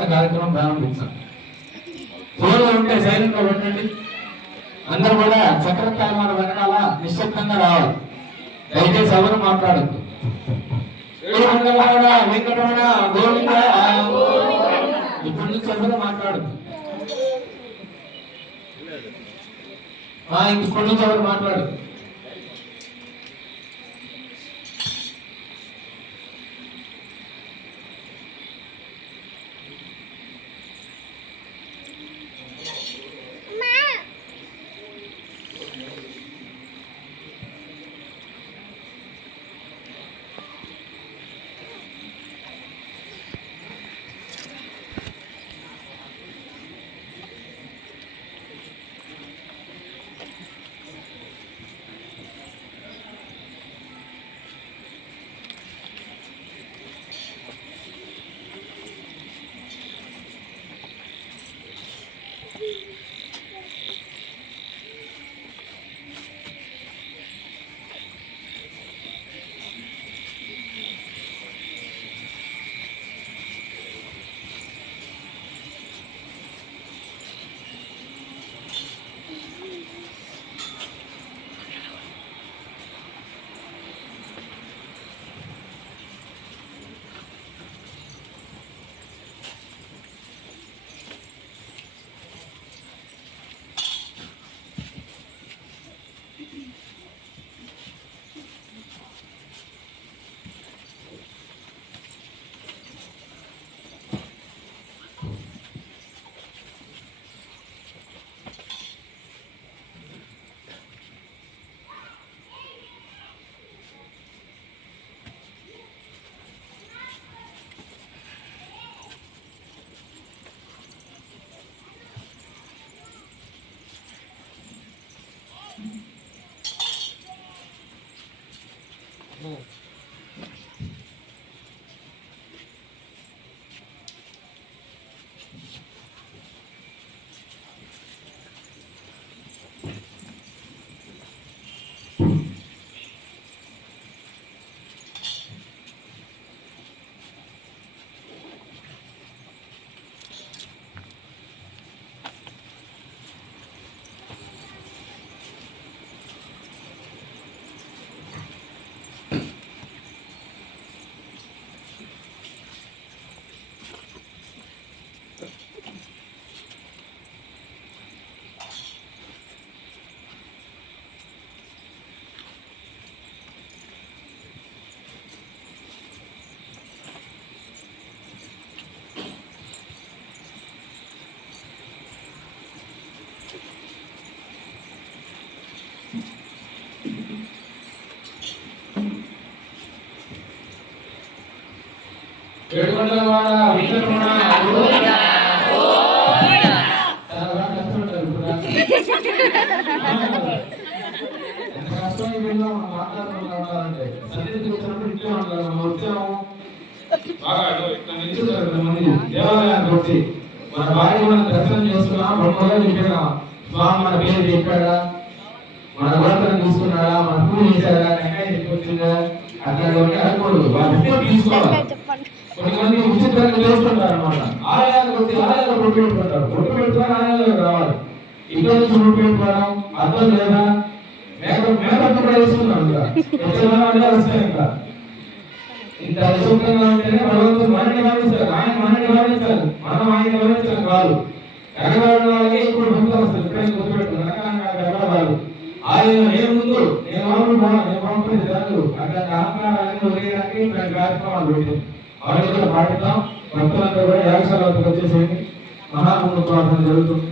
ప్రదక్షిణ కార్యక్రమం ప్రారంభించాం. ఫోన్లు ఉంటే సైలెంట్ గా పెట్టండి. అందరూ కూడా చక్రతాళాల వెనకాల నిశ్శబ్దంగా రావాలి. దయచేసి ఎవరు మాట్లాడద్దు. వెంకటరమణ గోవింద ఇప్పటి నుంచి ఎవరు మాట్లాడద్దు. ఇప్పటి నుంచి ఎవరు మాట్లాడద్దు. దేవాలయానికి వచ్చి మన భార్య మనం దర్శనం చేసుకున్నాం. స్వామి మన పేరు చెప్పాడా, మన గోత్రం తీసుకున్నాడా, మన పూజ చేశాడా, వెంకయ్య తీసుకొచ్చిందా, అట్లాంటి అనుకోడు. వాళ్ళు తీసుకోవాలి. కొంతమంది ఉచితంగా చేస్తుంటారు అనమాట. ఆలయానికి వచ్చి ఆలయాలు బొట్టు పెట్టుకుంటారు. బొట్టు పెట్టుకొని ఆలయాలకు రావాలి. ఇక్కడ నుంచి బొట్టు పెట్టుకోవడం అర్థం లేదా? మేకప్ కూడా వేసుకున్నాం. వస్తాయి ఇంకా ఇంత విశుభ్రంగా ఉంటేనే భగవంతుడు మనని గమనించాలి. ఆయన మనని గమనించాలి, మనం ఆయన గమనించాలి కాదు. ఎగరవాడు వాళ్ళకి ఇప్పుడు భక్తులు వస్తారు. ఇప్పుడైనా గుర్తుపెట్టు ఆయన నేను ముందు నేను పంపిణీ జరగదు. అట్లాంటి అహంకారాన్ని వదిలేయడానికి ఇట్లాంటి కార్యక్రమాలు పెట్టాం. ఆరోగ్యంగా పాటిద్దాం. భక్తులందరూ కూడా యాగశాలకు వచ్చేసేయండి. మహాకుంభ ప్రార్థన జరుగుతుంది.